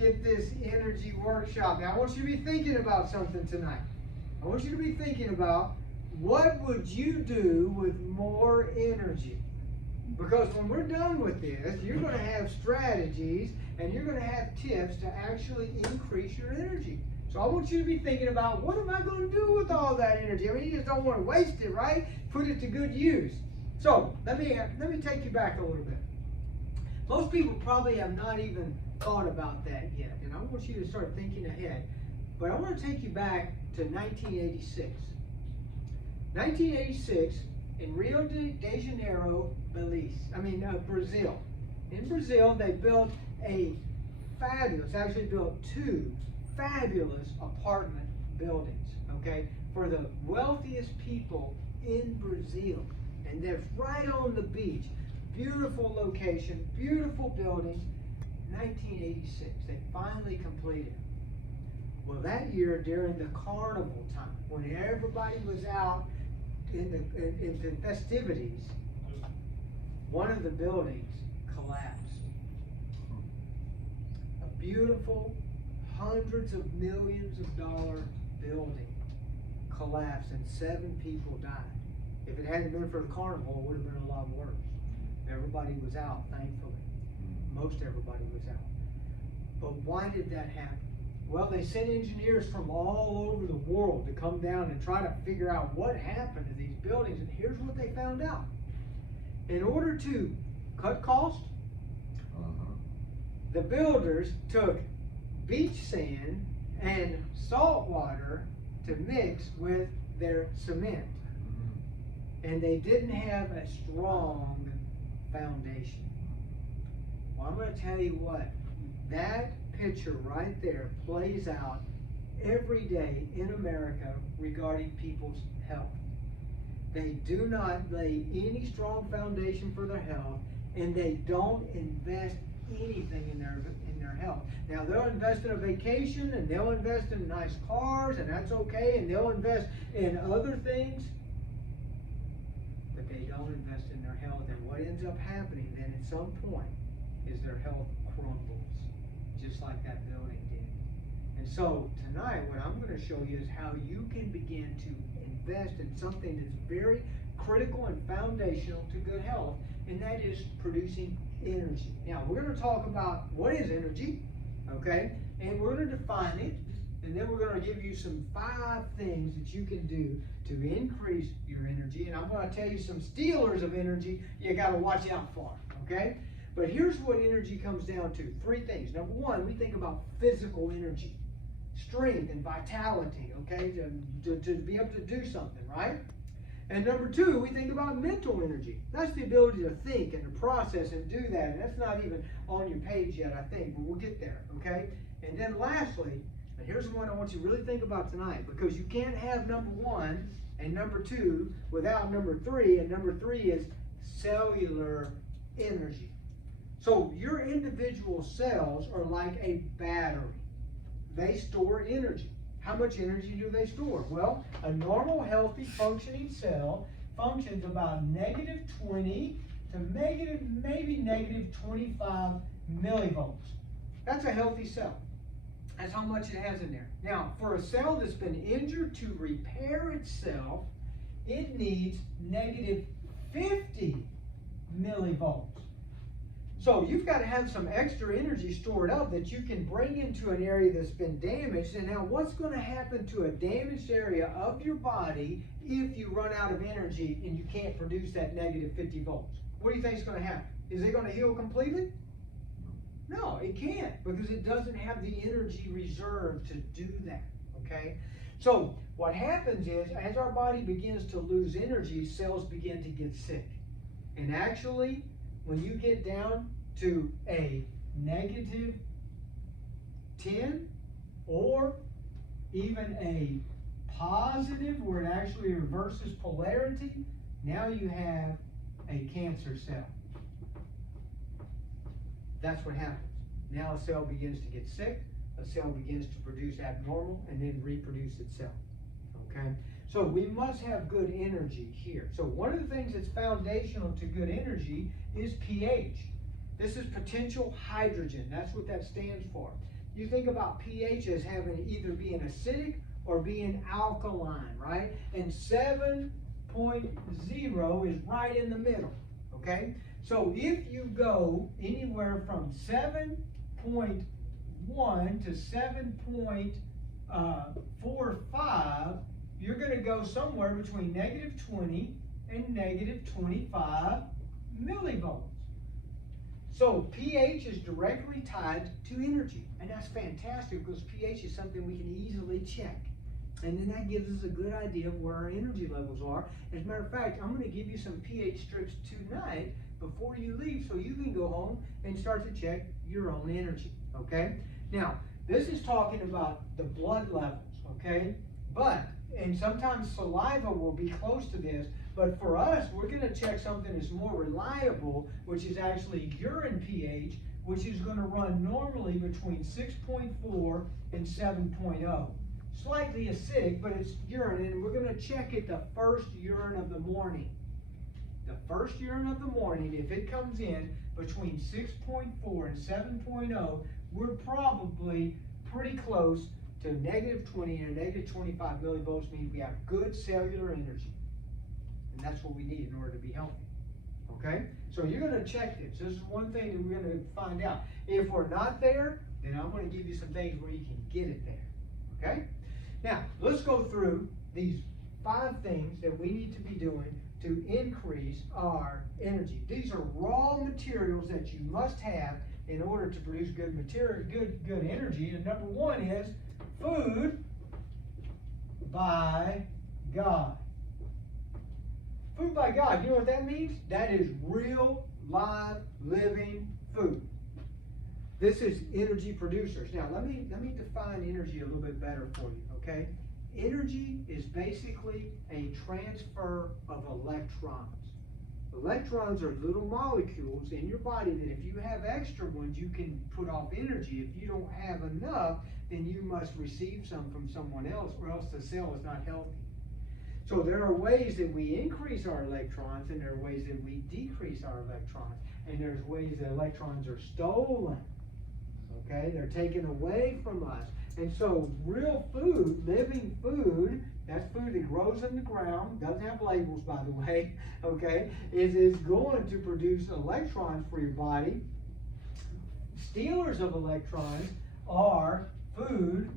get this energy workshop. Now, I want you to be thinking about something tonight. I want you to be thinking about what would you do with more energy? Because when we're done with this, you're going to have strategies and you're going to have tips to actually increase your energy. So I want you to be thinking about, what am I going to do with all that energy? I mean, you just don't want to waste it, right? Put it to good use. So let me take you back a little bit. Most people probably have not even thought about that yet, and I want you to start thinking ahead. But I want to take you back to 1986. 1986 in Rio de Janeiro, Brazil. In Brazil, they built two fabulous apartment buildings, okay, for the wealthiest people in Brazil. And they're right on the beach. Beautiful location, beautiful buildings. 1986, they finally completed it. Well, that year during the carnival time, when everybody was out in the festivities, one of the buildings collapsed. A beautiful, hundreds of millions of dollar building collapsed and 7 people died. If it hadn't been for the carnival, it would have been a lot worse. Everybody was out, thankfully. Most everybody was out. But why did that happen? Well, they sent engineers from all over the world to come down and try to figure out what happened to these buildings. And here's what they found out. In order to cut costs, the builders took beach sand and salt water to mix with their cement. And they didn't have a strong foundation. Well, I'm going to tell you what, that picture right there plays out every day in America regarding people's health. They do not lay any strong foundation for their health, and they don't invest anything in their health. Now, they'll invest in a vacation, and they'll invest in nice cars, and that's okay, and they'll invest in other things, but they don't invest in their health. And what ends up happening then at some point is their health crumbles, just like that building did. And so tonight, what I'm going to show you is how you can begin to invest in something that's very critical and foundational to good health, and that is producing energy. Now, we're going to talk about what is energy, okay? And we're going to define it, and then we're going to give you some 5 things that you can do to increase your energy. And I'm going to tell you some stealers of energy you got to watch out for, okay? But here's what energy comes down to. 3 things. Number 1, we think about physical energy, strength and vitality, okay, to be able to do something, right? And number 2, we think about mental energy. That's the ability to think and to process and do that. And that's not even on your page yet, I think, but we'll get there, okay? And then lastly, and here's the one I want you to really think about tonight, because you can't have number 1 and number 2 without number 3, and number 3 is cellular energy. So your individual cells are like a battery. They store energy. How much energy do they store? Well, a normal, healthy, functioning cell functions about -20 to maybe -25 millivolts. That's a healthy cell. That's how much it has in there. Now, for a cell that's been injured to repair itself, it needs -50 millivolts. So you've got to have some extra energy stored up that you can bring into an area that's been damaged. And now what's going to happen to a damaged area of your body if you run out of energy and you can't produce that -50 volts? What do you think is going to happen? Is it going to heal completely? No, it can't, because it doesn't have the energy reserve to do that, okay? So what happens is, as our body begins to lose energy, cells begin to get sick. And actually, when you get down to a -10 or even a positive where it actually reverses polarity, now you have a cancer cell. That's what happens. Now a cell begins to get sick, a cell begins to produce abnormal and then reproduce itself, okay? So we must have good energy here. So one of the things that's foundational to good energy is pH. This is potential hydrogen. That's what that stands for. you think about pH as having either being acidic or being alkaline, right? And 7.0 is right in the middle, okay? So if you go anywhere from 7.1 to 7.45, you're going to go somewhere between -20 and -25 millivolts. So pH is directly tied to energy, and that's fantastic because pH is something we can easily check. And then that gives us a good idea of where our energy levels are. As a matter of fact, I'm going to give you some pH strips tonight before you leave so you can go home and start to check your own energy, okay? Now, this is talking about the blood levels, okay? And sometimes saliva will be close to this, but for us, we're going to check something that's more reliable, which is actually urine pH, which is going to run normally between 6.4 and 7.0. Slightly acidic, but it's urine, and we're going to check it the first urine of the morning. The first urine of the morning, if it comes in between 6.4 and 7.0, we're probably pretty close to -20 and -25 millivolts, means we have good cellular energy. And that's what we need in order to be healthy. Okay? So you're going to check this. This is one thing that we're going to find out. If we're not there, then I'm going to give you some things where you can get it there. Okay? Now, let's go through these 5 things that we need to be doing to increase our energy. These are raw materials that you must have in order to produce good material, good energy. And number 1 is food by God. Food by God, you know what that means? That is real, live, living food. This is energy producers. Now, let me define energy a little bit better for you, okay? Energy is basically a transfer of electrons. Electrons are little molecules in your body that if you have extra ones, you can put off energy. If you don't have enough, then you must receive some from someone else, or else the cell is not healthy. So there are ways that we increase our electrons, and there are ways that we decrease our electrons. And there's ways that electrons are stolen. Okay, they're taken away from us. And so real food, living food, that's food that grows in the ground, doesn't have labels by the way, okay, is going to produce electrons for your body. Stealers of electrons are food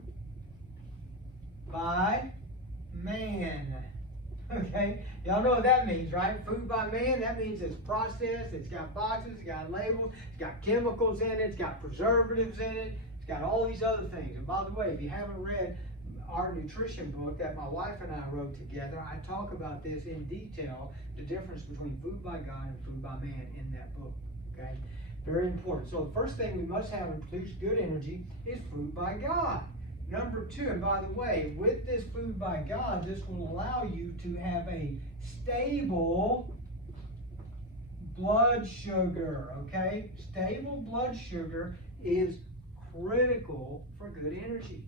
by man. Okay, y'all know what that means, right? Food by man, that means it's processed, it's got boxes, it's got labels, it's got chemicals in it, it's got preservatives in it, it's got all these other things. And by the way, if you haven't read our nutrition book that my wife and I wrote together, I talk about this in detail, the difference between food by God and food by man in that book, okay? Very important. So the first thing we must have to produce good energy is food by God. Number 2, and by the way, with this food by God, this will allow you to have a stable blood sugar, okay? Stable blood sugar is critical for good energy.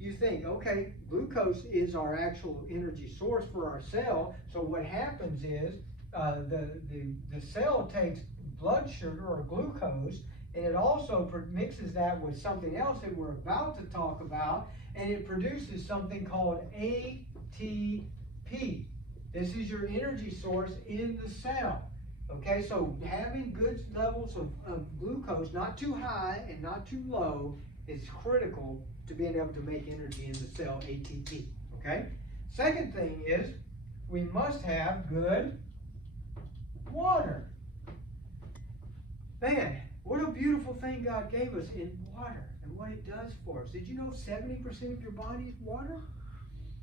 You think, okay, glucose is our actual energy source for our cell, so what happens is the cell takes blood sugar or glucose, and it also mixes that with something else that we're about to talk about, and it produces something called ATP. This is your energy source in the cell. Okay, so having good levels of glucose, not too high and not too low, is critical to being able to make energy in the cell, ATP. Okay? Second thing is, we must have good water. Man, what a beautiful thing God gave us in water and what it does for us. Did you know 70% of your body is water?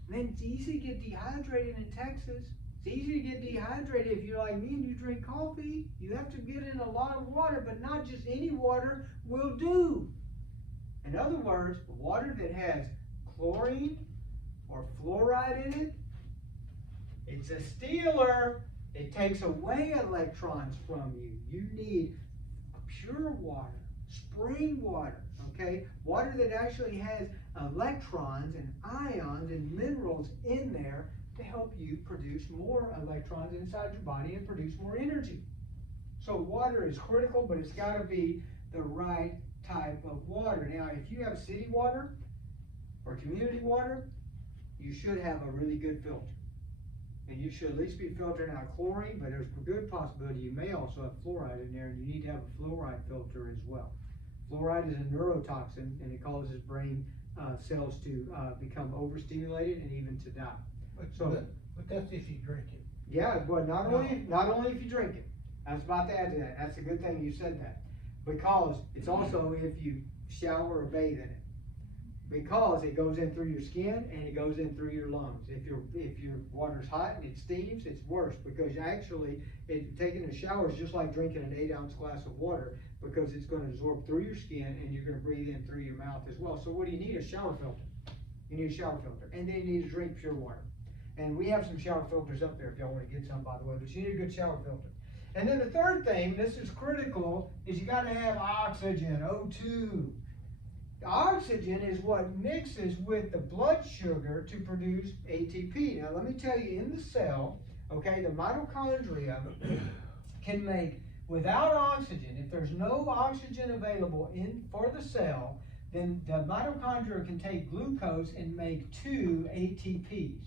Man, it's easy to get dehydrated in Texas. It's easy to get dehydrated if you're like me and you drink coffee. You have to get in a lot of water, but not just any water will do. In other words, water that has chlorine or fluoride in it, it's a stealer. It takes away electrons from you. You need pure water, spring water, okay? Water that actually has electrons and ions and minerals in there to help you produce more electrons inside your body and produce more energy. So water is critical, but it's got to be the right type of water. Now, if you have city water or community water, you should have a really good filter. And you should at least be filtering out chlorine, but there's a good possibility you may also have fluoride in there, and you need to have a fluoride filter as well. Fluoride is a neurotoxin, and it causes brain cells to become overstimulated and even to die. But that's if you drink it. Yeah, but not only if you drink it. I was about to add to that. That's a good thing you said that. Because it's also if you shower or bathe in it. Because it goes in through your skin and it goes in through your lungs. If your water's hot and it steams, it's worse, because actually taking a shower is just like drinking an 8-ounce glass of water, because it's going to absorb through your skin and you're going to breathe in through your mouth as well. So what do you need? A shower filter. You need a shower filter, and then you need to drink pure water. And we have some shower filters up there if y'all want to get some, by the way, but you need a good shower filter. And then the third thing, this is critical, is you got to have oxygen, O2. Oxygen is what mixes with the blood sugar to produce ATP. Now let me tell you, in the cell, okay, the mitochondria can make, without oxygen, if there's no oxygen available for the cell, then the mitochondria can take glucose and make 2 ATPs.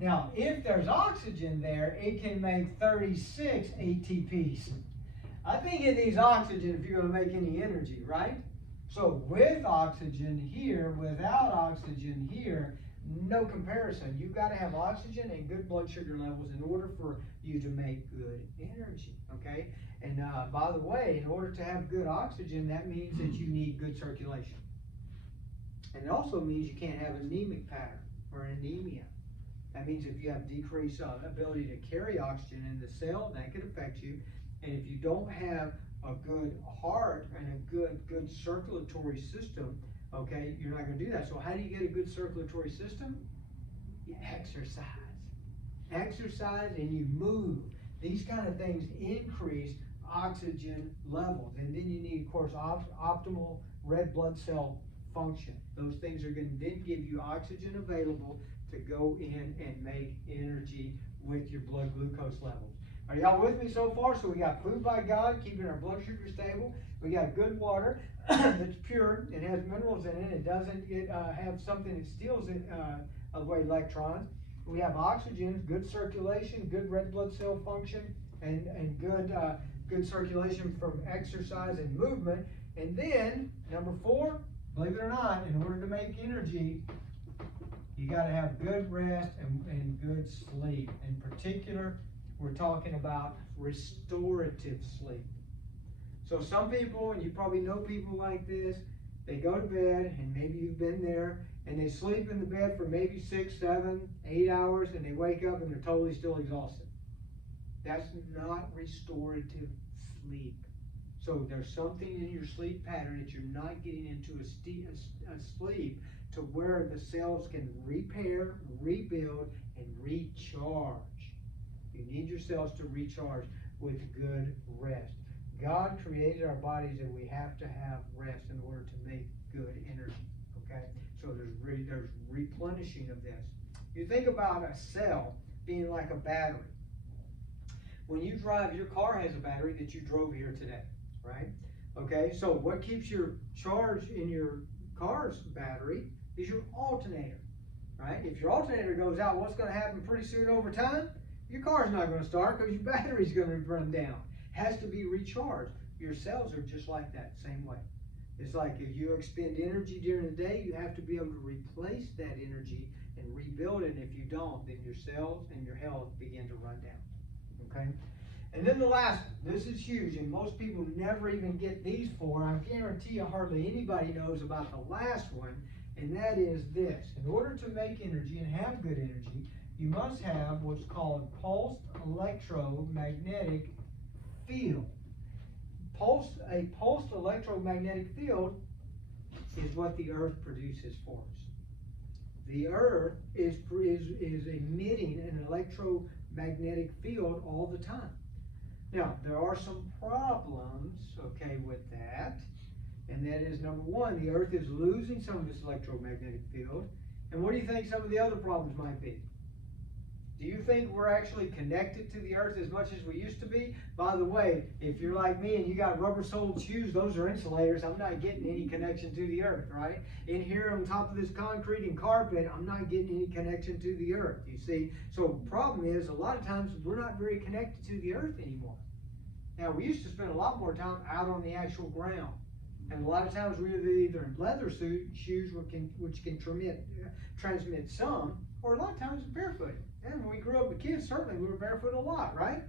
Now, if there's oxygen there, it can make 36 ATPs. I think it needs oxygen if you're going to make any energy, right? So with oxygen here, without oxygen here, no comparison. You've got to have oxygen and good blood sugar levels in order for you to make good energy, okay? And by the way, in order to have good oxygen, that means that you need good circulation. And it also means you can't have an anemic pattern or anemia. That means if you have decreased ability to carry oxygen in the cell, that could affect you. And if you don't have a good heart and a good circulatory system, okay, you're not going to do that. So how do you get a good circulatory system? You exercise. Exercise and you move. These kind of things increase oxygen levels. And then you need, of course, optimal red blood cell function. Those things are going to then give you oxygen available to go in and make energy with your blood glucose levels. Are y'all with me so far? So we got food by God, keeping our blood sugar stable. We got good water that's pure. It has minerals in it. It doesn't have something that steals it away electrons. We have oxygen, good circulation, good red blood cell function, and good circulation from exercise and movement. And then, number 4, believe it or not, in order to make energy, you got to have good rest and good sleep. In particular, we're talking about restorative sleep. So some people, and you probably know people like this, they go to bed, and maybe you've been there, and they sleep in the bed for maybe 6, 7, 8 hours, and they wake up and they're totally still exhausted. That's not restorative sleep. So there's something in your sleep pattern that you're not getting into a sleep to where the cells can repair, rebuild, and recharge. You need your cells to recharge with good rest. God created our bodies and we have to have rest in order to make good energy, okay? So there's replenishing of this. You think about a cell being like a battery. When you drive, your car has a battery that you drove here today, right? Okay, so what keeps your charge in your car's battery is your alternator, right? If your alternator goes out, what's going to happen pretty soon over time? Your car's not going to start because your battery's going to run down. Has to be recharged. Your cells are just like that, same way. It's like if you expend energy during the day, you have to be able to replace that energy and rebuild it. And if you don't, then your cells and your health begin to run down, okay? And then the last one, this is huge, and most people never even get these 4. I guarantee you hardly anybody knows about the last one, and that is this. In order to make energy and have good energy, you must have what's called pulsed electromagnetic field. A pulsed electromagnetic field is what the earth produces for us. The earth is emitting an electromagnetic field all the time. Now, there are some problems, okay, with that. And that is, number 1, the earth is losing some of its electromagnetic field. And what do you think some of the other problems might be? Do you think we're actually connected to the earth as much as we used to be? By the way, if you're like me and you got rubber-soled shoes, those are insulators. I'm not getting any connection to the earth, right? In here on top of this concrete and carpet, I'm not getting any connection to the earth, you see? So the problem is, a lot of times, we're not very connected to the earth anymore. Now, we used to spend a lot more time out on the actual ground. And a lot of times we were either in leather shoes, which can transmit some, or a lot of times barefoot. And when we grew up with kids, certainly we were barefoot a lot, right?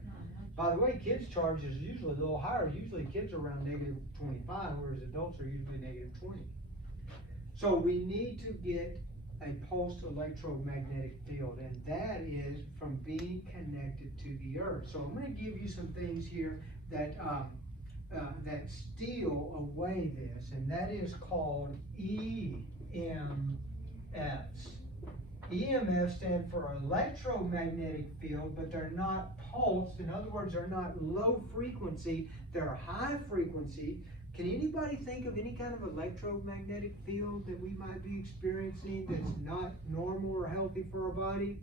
By the way, kids' charge is usually a little higher. Usually kids are around -25, whereas adults are usually -20. So we need to get a pulsed electromagnetic field, and that is from being connected to the earth. So I'm going to give you some things here that that steal away this, and that is called EMFs. EMFs stand for electromagnetic field, but they're not pulsed. In other words, they're not low frequency, they're high frequency. Can anybody think of any kind of electromagnetic field that we might be experiencing that's not normal or healthy for our body?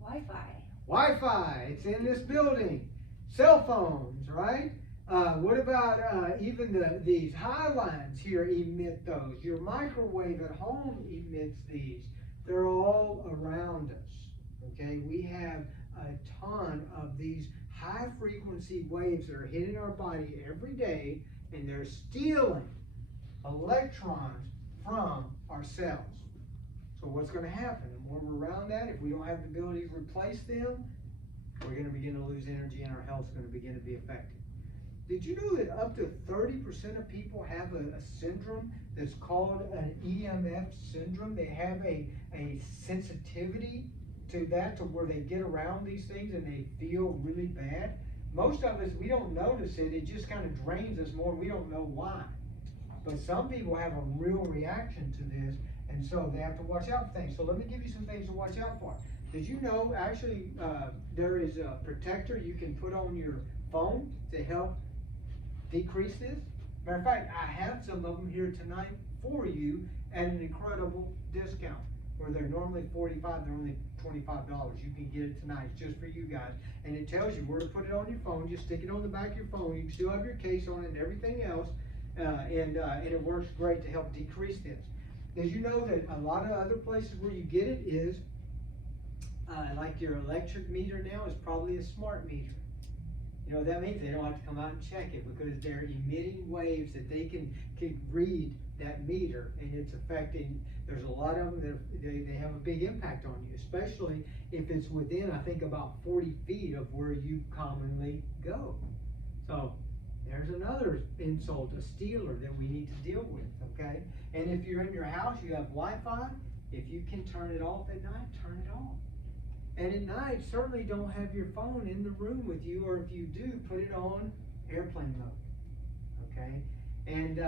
Wi-Fi. Wi-Fi, it's in this building. Cell phones, right? What about even these high lines here emit those. Your microwave at home emits these. They're all around us, okay? We have a ton of these high frequency waves that are hitting our body every day, and they're stealing electrons from our cells. So what's going to happen? The more we're around that, if we don't have the ability to replace them, we're going to begin to lose energy and our health's going to begin to be affected. Did you know that up to 30% of people have a syndrome that's called an EMF syndrome? They have a sensitivity to that, to where they get around these things and they feel really bad. Most of us, we don't notice it. It just kind of drains us more. We don't know why. But some people have a real reaction to this, and so they have to watch out for things. So let me give you some things to watch out for. Did you know, actually, there is a protector you can put on your phone to help decrease this? Matter of fact, I have some of them here tonight for you at an incredible discount. Where they're normally $45, they're only $25. You can get it tonight. It's just for you guys. And it tells you where to put it on your phone. Just stick it on the back of your phone. You can still have your case on it and everything else. And it works great to help decrease this. Did you know that a lot of other places where you get it is, like your electric meter now is probably a smart meter. You know what that means? They don't have to come out and check it because they're emitting waves that they can read that meter, and it's affecting. There's a lot of them that they have a big impact on you, especially if it's within, I think, about 40 feet of where you commonly go. So there's another insult, a stealer that we need to deal with, okay? And if you're in your house, you have Wi-Fi, if you can turn it off at night, turn it off. And at night, certainly don't have your phone in the room with you, or if you do, put it on airplane mode, okay? And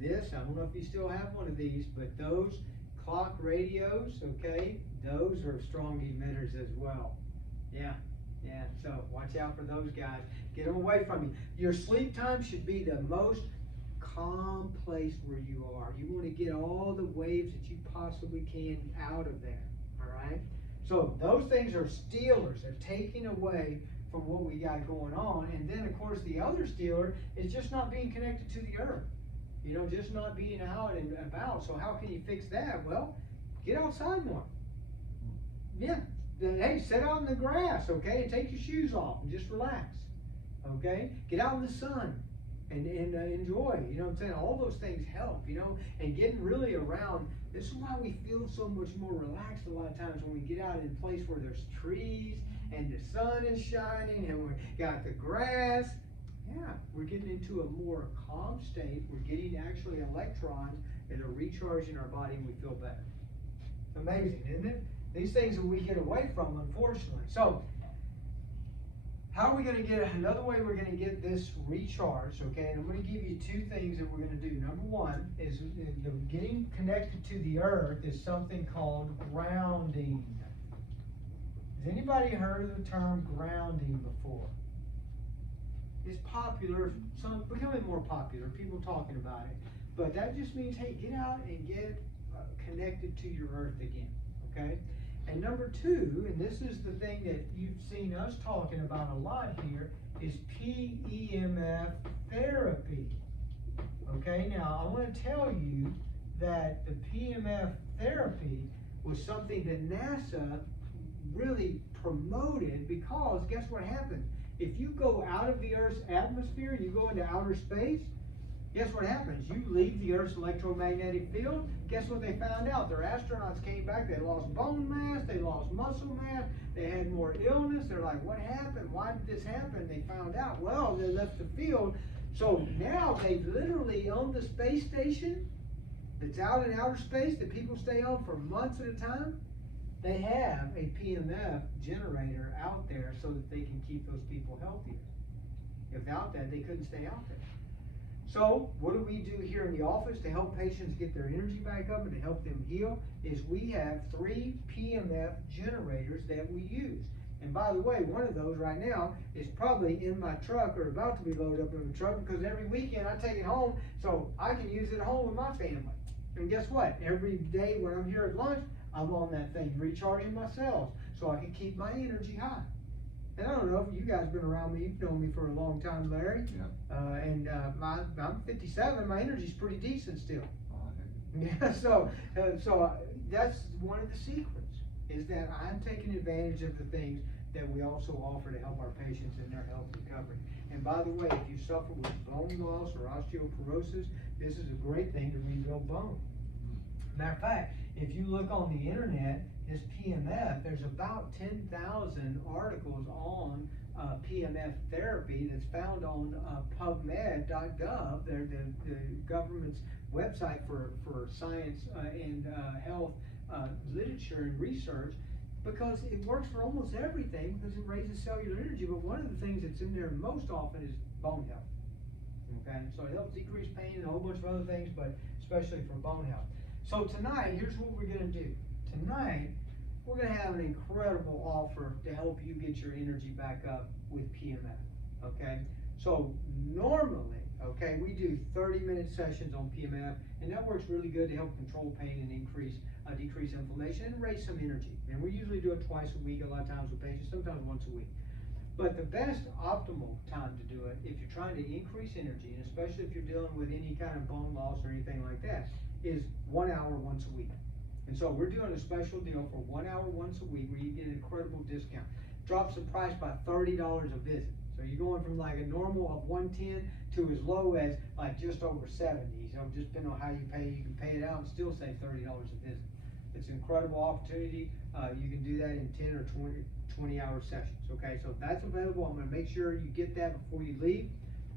this, I don't know if you still have one of these, but those clock radios, okay, those are strong emitters as well. Yeah, so watch out for those guys. Get them away from you. Your sleep time should be the most calm place where you are. You want to get all the waves that you possibly can out of there, all right? So those things are stealers. They're taking away from what we got going on. And then, of course, the other stealer is just not being connected to the earth. You know, just not being out and about. So how can you fix that? Well, get outside more. Yeah. Hey, sit out in the grass, okay, and take your shoes off and just relax, okay? Get out in the sun and enjoy. You know what I'm saying? All those things help, you know, and getting really around. This is why we feel so much more relaxed a lot of times when we get out in a place where there's trees and the sun is shining and we got the grass. Yeah, we're getting into a more calm state. We're getting actually electrons that are recharging our body, and we feel better. Amazing, isn't it? These things that we get away from, unfortunately. So, how are we going to get, another way we're going to get this recharged, okay? And I'm going to give you two things that we're going to do. Number one is getting connected to the earth is something called grounding. Has anybody heard of the term grounding before? It's popular, some becoming more popular, people talking about it. But that just means, hey, get out and get connected to your earth again, okay? And number two, and this is the thing that you've seen us talking about a lot here, is PEMF therapy. Okay, now I want to tell you that the PEMF therapy was something that NASA really promoted, because guess what happens? If you go out of the Earth's atmosphere, you go into outer space, guess what happens? You leave the Earth's electromagnetic field. Guess what they found out? Their astronauts came back, they lost bone mass, they lost muscle mass, they had more illness. They're like, what happened? Why did this happen? They found out, well, they left the field. So now they've literally on the space station that's out in outer space that people stay on for months at a time, they have a PMF generator out there so that they can keep those people healthier. Without that, they couldn't stay out there. So what do we do here in the office to help patients get their energy back up and to help them heal? Is we have 3 PMF generators that we use. And by the way, one of those right now is probably in my truck or about to be loaded up in the truck, because every weekend I take it home so I can use it at home with my family. And guess what? Every day when I'm here at lunch, I'm on that thing recharging my cells so I can keep my energy high. And I don't know if you guys have been around me, you've known me for a long time, Larry. Yeah. I'm 57, my energy's pretty decent still. Yeah, so that's one of the secrets, is that I'm taking advantage of the things that we also offer to help our patients in their health recovery. And by the way, if you suffer with bone loss or osteoporosis, this is a great thing to rebuild bone. Matter of fact, if you look on the internet, this PMF, there's about 10,000 articles on PMF therapy that's found on PubMed.gov. They're the government's website for science and health literature and research, because it works for almost everything, because it raises cellular energy. But one of the things that's in there most often is bone health. Okay, so it helps decrease pain and a whole bunch of other things, but especially for bone health. So tonight, here's what we're going to do. Tonight, we're going to have an incredible offer to help you get your energy back up with PMF. Okay, so normally, okay, we do 30-minute sessions on PMF, and that works really good to help control pain and decrease inflammation and raise some energy. And we usually do it twice a week, a lot of times with patients, sometimes once a week. But the best optimal time to do it, if you're trying to increase energy, and especially if you're dealing with any kind of bone loss or anything like that, is 1 hour once a week. And so we're doing a special deal for 1 hour once a week where you get an incredible discount. Drops the price by $30 a visit. So you're going from like a normal of $110 to as low as like just over $70. So just depending on how you pay, you can pay it out and still save $30 a visit. It's an incredible opportunity. You can do that in 10 or 20-hour sessions. Okay, so if that's available, I'm going to make sure you get that before you leave.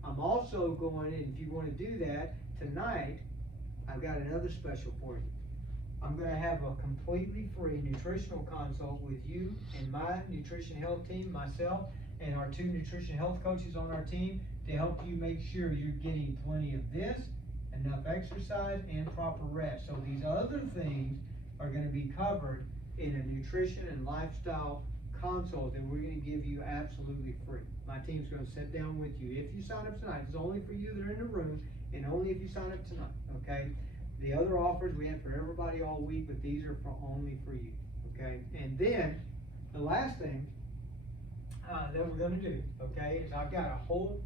I'm also going, and if you want to do that tonight, I've got another special for you. I'm going to have a completely free nutritional consult with you and my nutrition health team, myself, and our 2 nutrition health coaches on our team, to help you make sure you're getting plenty of this, enough exercise, and proper rest. So these other things are going to be covered in a nutrition and lifestyle consult that we're going to give you absolutely free. My team's going to sit down with you. If you sign up tonight, it's only for you that are in the room, and only if you sign up tonight, okay? The other offers we have for everybody all week, but these are only for you, okay? And then the last thing that we're going to do, okay, is I've got a whole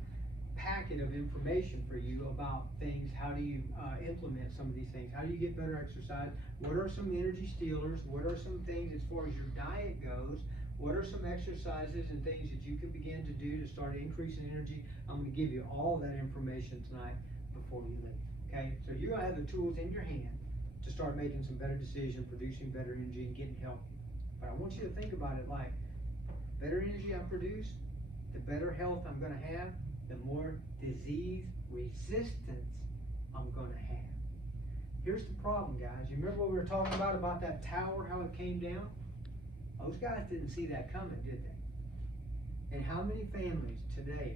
packet of information for you about things. How do you implement some of these things? How do you get better exercise? What are some energy stealers? What are some things as far as your diet goes? What are some exercises and things that you can begin to do to start increasing energy? I'm going to give you all that information tonight before you leave. Okay, so you're going to have the tools in your hand to start making some better decisions, producing better energy, and getting healthy. But I want you to think about it like, better energy I produce, the better health I'm going to have, the more disease resistance I'm going to have. Here's the problem, guys. You remember what we were talking about that tower, how it came down? Those guys didn't see that coming, did they? And how many families today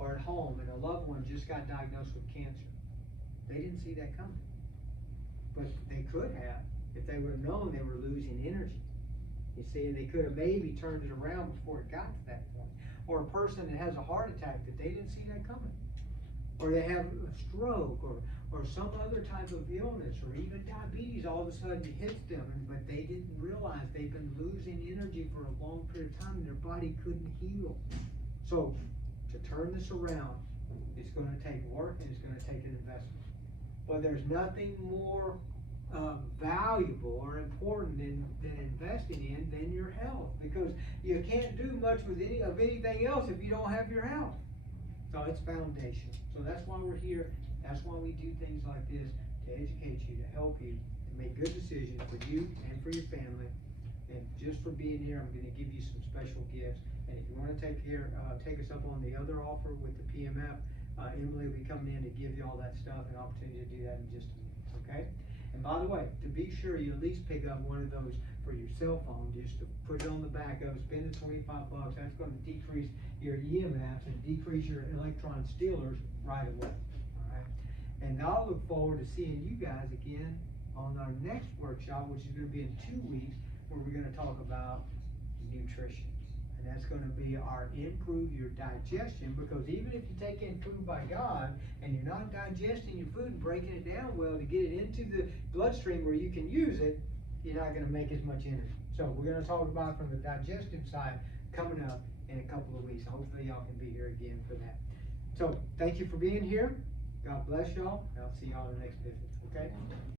are at home and a loved one just got diagnosed with cancer? They didn't see that coming. But they could have, if they would have known they were losing energy. You see, they could have maybe turned it around before it got to that point. Or a person that has a heart attack that they didn't see that coming. or they have a stroke, or some other type of illness, or even diabetes all of a sudden hits them, but they didn't realize they've been losing energy for a long period of time and their body couldn't heal. So to turn this around, it's going to take work and it's going to take an investment. But there's nothing more valuable or important than investing in than your health, because you can't do much with anything else if you don't have your health. So it's foundational. So that's why we're here. That's why we do things like this, to educate you, to help you, to make good decisions for you and for your family. And just for being here, I'm going to give you some special gifts. And if you want to take us up on the other offer with the PMF, Emily will be coming in to give you all that stuff, and opportunity to do that in just a minute, okay? And by the way, to be sure, you at least pick up one of those for your cell phone, just to put it on the back of it, spend the $25. That's going to decrease your EMFs and decrease your electron stealers right away, all right? And I'll look forward to seeing you guys again on our next workshop, which is going to be in 2 weeks, where we're going to talk about nutrition. And that's going to be our improve your digestion, because even if you take in food by God and you're not digesting your food and breaking it down well to get it into the bloodstream where you can use it, you're not going to make as much energy. So we're going to talk about from the digestive side coming up in a couple of weeks. Hopefully y'all can be here again for that. So thank you for being here. God bless y'all. I'll see y'all in the next visit. Okay?